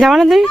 যাবা না তুমি?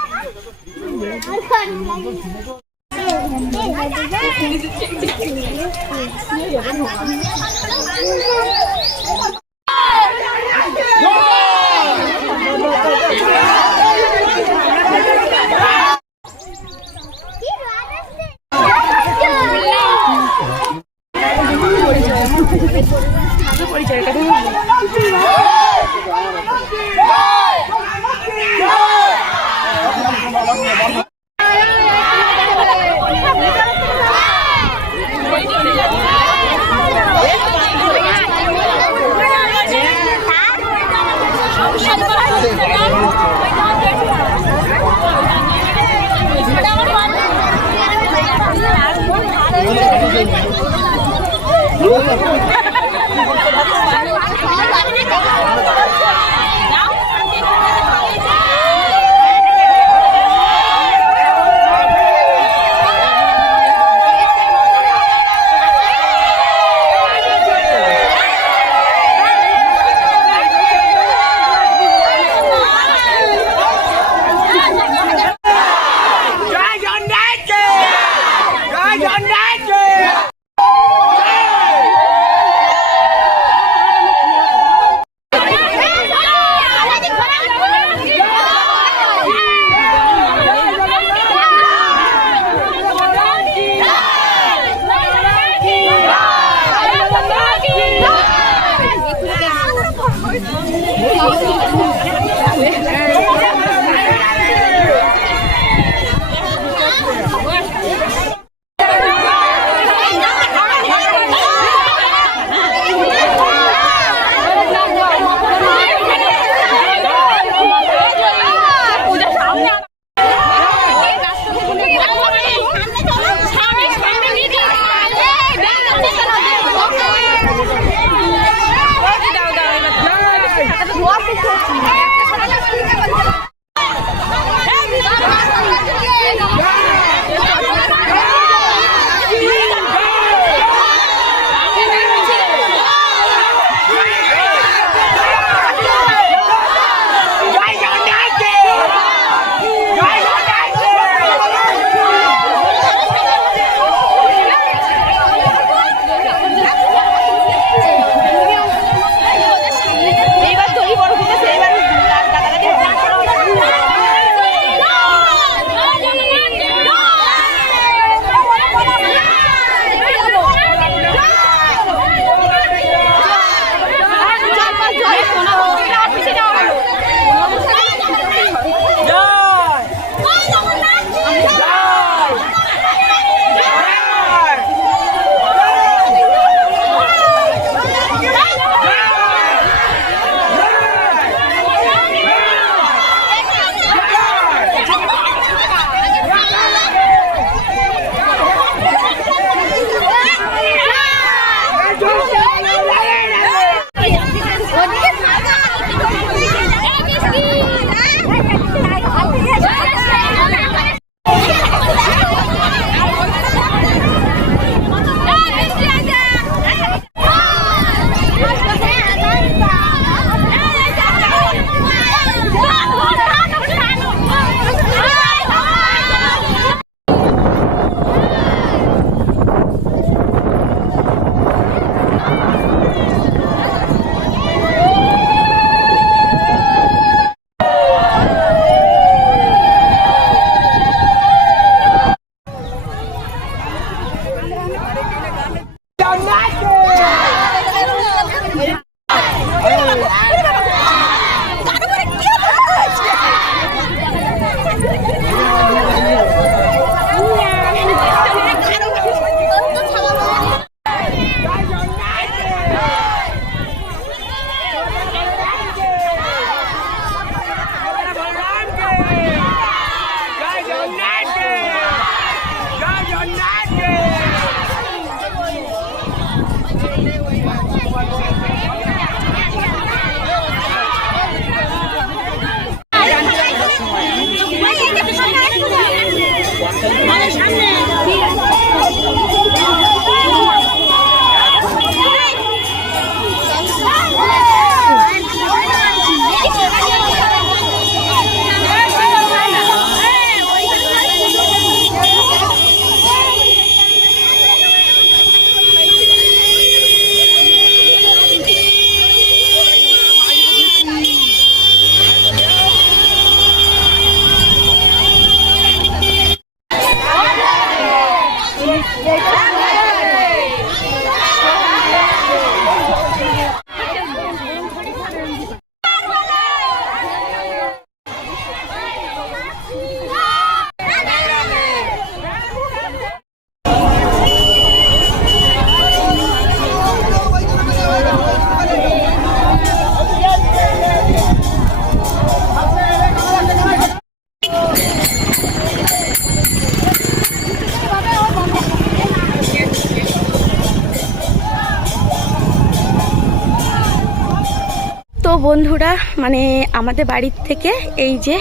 বন্ধুরা মানে আমাদের বাড়ির থেকে এই যে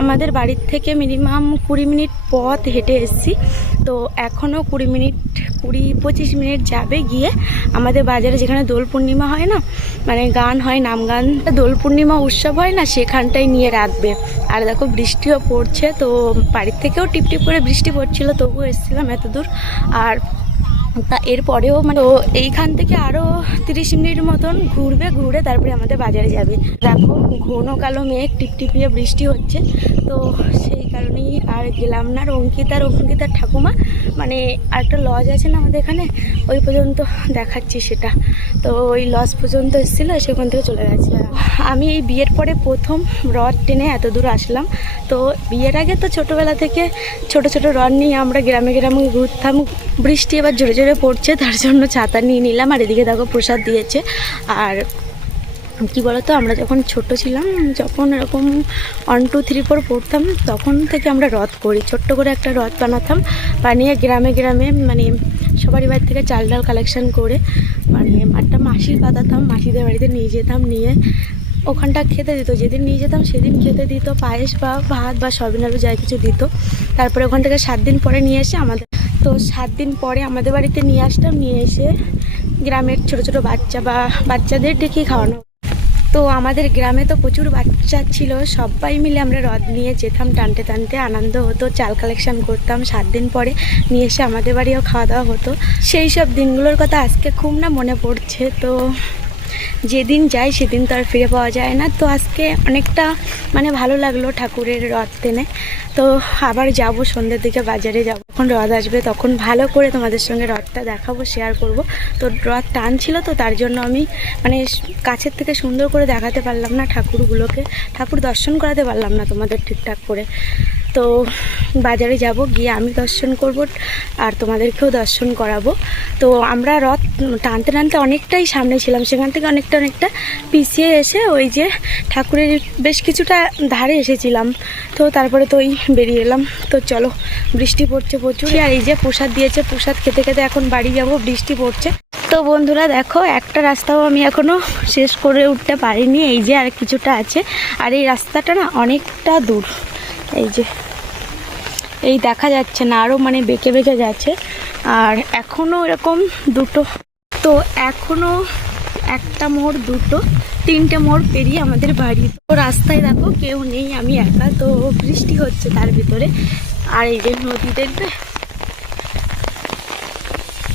আমাদের বাড়ির থেকে মিনিমাম 20 মিনিট পথ হেঁটে এসেছি। তো এখনও 20-25 মিনিট যাবে গিয়ে আমাদের বাজারে যেখানে দোল পূর্ণিমা হয় না, মানে গান হয়, নাম গান, দোল পূর্ণিমা উৎসব হয় না, সেখানটায় নিয়ে রাখবে। আর দেখো বৃষ্টিও পড়ছে, তো বাড়ির থেকেও টিপটিপ করে বৃষ্টি পড়ছিল, তবুও এসেছিলাম এত দূর। আর তা এরপরেও মানে এইখান থেকে আরও 30 মিনিট মতন ঘুরবে, ঘুরে তারপরে আমাদের বাজারে যাবে। দেখো ঘন কালো মেঘ, টিপটিপিয়ে বৃষ্টি হচ্ছে, তো সেই কারণেই আর গেলাম না। আর অঙ্কিতার ঠাকুমা মানে আরেকটা লজ আছে না আমাদের এখানে, ওই পর্যন্ত দেখাচ্ছি সেটা। তো ওই লজ পর্যন্ত এসেছিলো, সেখান থেকে চলে গেছে। আমি এই বিয়ের পরে প্রথম রথ টেনে এত দূর আসলাম। তো বিয়ের আগে তো ছোটোবেলা থেকে ছোট ছোট রথ নিয়ে আমরা গ্রামে গ্রামে ঘুরতাম। বৃষ্টি এবার জোরে জোরে পড়ছে, তার জন্য ছাতা নিয়ে নিলাম। আর এদিকে দেখো প্রসাদ দিয়েছে। আর কি বলতো, আমরা যখন ছোট ছিলাম, যখন এরকম 1, 2, 3, 4 পড়তাম, তখন থেকে আমরা রথ করি। ছোট্ট করে একটা রথ বানাতাম, বানিয়ে গ্রামে গ্রামে মানে সবারই বাড়ি থেকে চাল ডাল কালেকশন করে মানে একটা মাসির পাতাতাম, মাসিদের বাড়িতে নিয়ে যেতাম, নিয়ে ওখানটা খেতে দিত। যেদিন নিয়ে যেতাম সেদিন খেতে দিত পায়েস বা ভাত বা সয়াবিন আলু যা কিছু দিত। তারপরে ওখান থেকে 7 দিন পরে নিয়ে এসে তো 7 দিন পরে আমাদের বাড়িতে নিয়ে আসতাম। নিয়ে এসে গ্রামের ছোট ছোট বাচ্চা বা বাচ্চাদের ডেকে খাওয়ানো। তো আমাদের গ্রামে তো প্রচুর বাচ্চা ছিল, সবাই মিলে আমরা রথ নিয়ে যেতাম, টানতে টানতে আনন্দ হতো, চাল কালেকশন করতাম। 7 দিন পরে নিয়ে এসে আমাদের বাড়িও খাওয়া দাওয়া হতো। সেই সব দিনগুলোর কথা আজকে খুব না মনে পড়ছে। তো যেদিন যাই সেদিন তো আর ফিরে পাওয়া যায় না। তো আজকে অনেকটা মানে ভালো লাগলো ঠাকুরের রথ টেনে। তো আবার যাব সন্ধ্যের দিকে, বাজারে যাব। যখন রথ আসবে তখন ভালো করে তোমাদের সঙ্গে রথটা দেখাবো, শেয়ার করব। তো রথ টানছিল, তো তার জন্য আমি মানে কাছের থেকে সুন্দর করে দেখাতে পারলাম না ঠাকুরগুলোকে, ঠাকুর দর্শন করাতে পারলাম না তোমাদের ঠিকঠাক করে। তো বাজারে যাব, গিয়ে আমি দর্শন করব আর তোমাদেরকেও দর্শন করাবো। তো আমরা রথ টানতে টানতে অনেকটাই সামনে ছিলাম, সেখান থেকে অনেকটা পিছিয়ে এসে ওই যে ঠাকুরের বেশ কিছুটা ধারে এসেছিলাম। তো তারপরে তো ওই বেরিয়ে এলাম। তো চলো, বৃষ্টি পড়ছে প্রচুর। আর এই যে প্রসাদ দিয়েছে, প্রসাদ খেতে খেতে এখন বাড়ি যাব, বৃষ্টি পড়ছে। তো বন্ধুরা দেখো, একটা রাস্তাও আমি এখনও শেষ করে উঠতে পারিনি, এই যে আর কিছুটা আছে। আর এই রাস্তাটা না অনেকটা দূর, এই যে এই দেখা যাচ্ছে না, আরও মানে বেঁকে বেঁকে যাচ্ছে। আর এখনও এরকম দুটো, তো এখনও একটা মোড়, দুটো, 3টে মোড় পেরিয়ে আমাদের বাড়ি। তো রাস্তায় দেখো কেউ নেই, আমি একা। তো বৃষ্টি হচ্ছে তার ভিতরে। আর এই যে নদী দেখবে,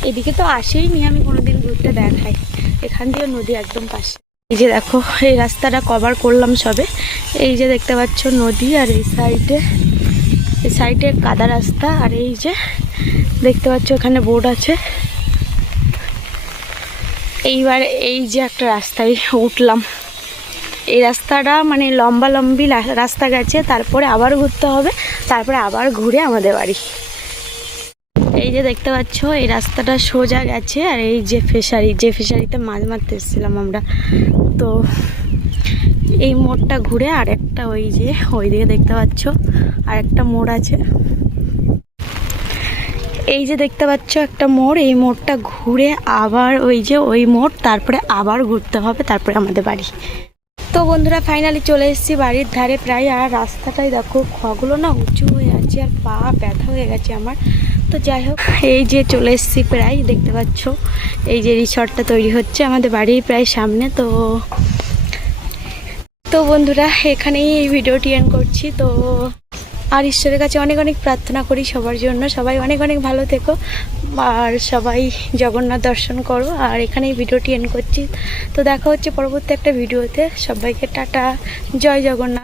এদিকে তো আসেই নি আমি কোনোদিন, ঘুরতে দেখাই। এখান দিয়ে নদী একদম পাশে। এই যে দেখো, এই রাস্তাটা কভার করলাম সবে। এই যে দেখতে পাচ্ছ নদী, আর এই সাইডে কাদা রাস্তা। আর এই যে দেখতে পাচ্ছ এখানে বোর্ড আছে। এইবার এই যে একটা রাস্তায় উঠলাম, এই রাস্তাটা মানে লম্বি রাস্তা গেছে, তারপরে আবার ঘুরতে হবে, তারপরে আবার ঘুরে আমাদের বাড়ি। এই যে দেখতে পাচ্ছ এই রাস্তাটা সোজা গেছে। আর এই যে ফিশারিতে মাছ মারতে এসেছিলাম আমরা। তো এই মোড়টা ঘুরে আর একটা ওই যে ওইদিকে দেখতে পাচ্ছ আর একটা মোড় আছে। এই যে দেখতে পাচ্ছ একটা মোড়, এই মোড়টা ঘুরে আবার ওই যে ওই মোড়, তারপরে আবার ঘুরতে হবে, তারপরে আমাদের বাড়ি। তো বন্ধুরা ফাইনালি চলে এসেছি বাড়ির ধারে প্রায়। আর রাস্তাটাই দেখো, খগুলো না উঁচু হয়ে আছে, আর পা ব্যথা হয়ে গেছে আমার। তো যাই হোক, এই যে চলে এসেছি প্রায়, দেখতে পাচ্ছ এই যে রিসর্টটা তৈরি হচ্ছে আমাদের বাড়ির প্রায় সামনে। তো বন্ধুরা এখানেই এই ভিডিওটি এন্ড করছি। তো আর ঈশ্বরের কাছে অনেক অনেক প্রার্থনা করি সবার জন্য, সবাই অনেক অনেক ভালো থেকো, আর সবাই জগন্নাথ দর্শন করো। আর এখানেই ভিডিওটি এন্ড করছি। তো দেখা হচ্ছে পরবর্তী একটা ভিডিওতে। সবাইকে টাটা, জয় জগন্নাথ।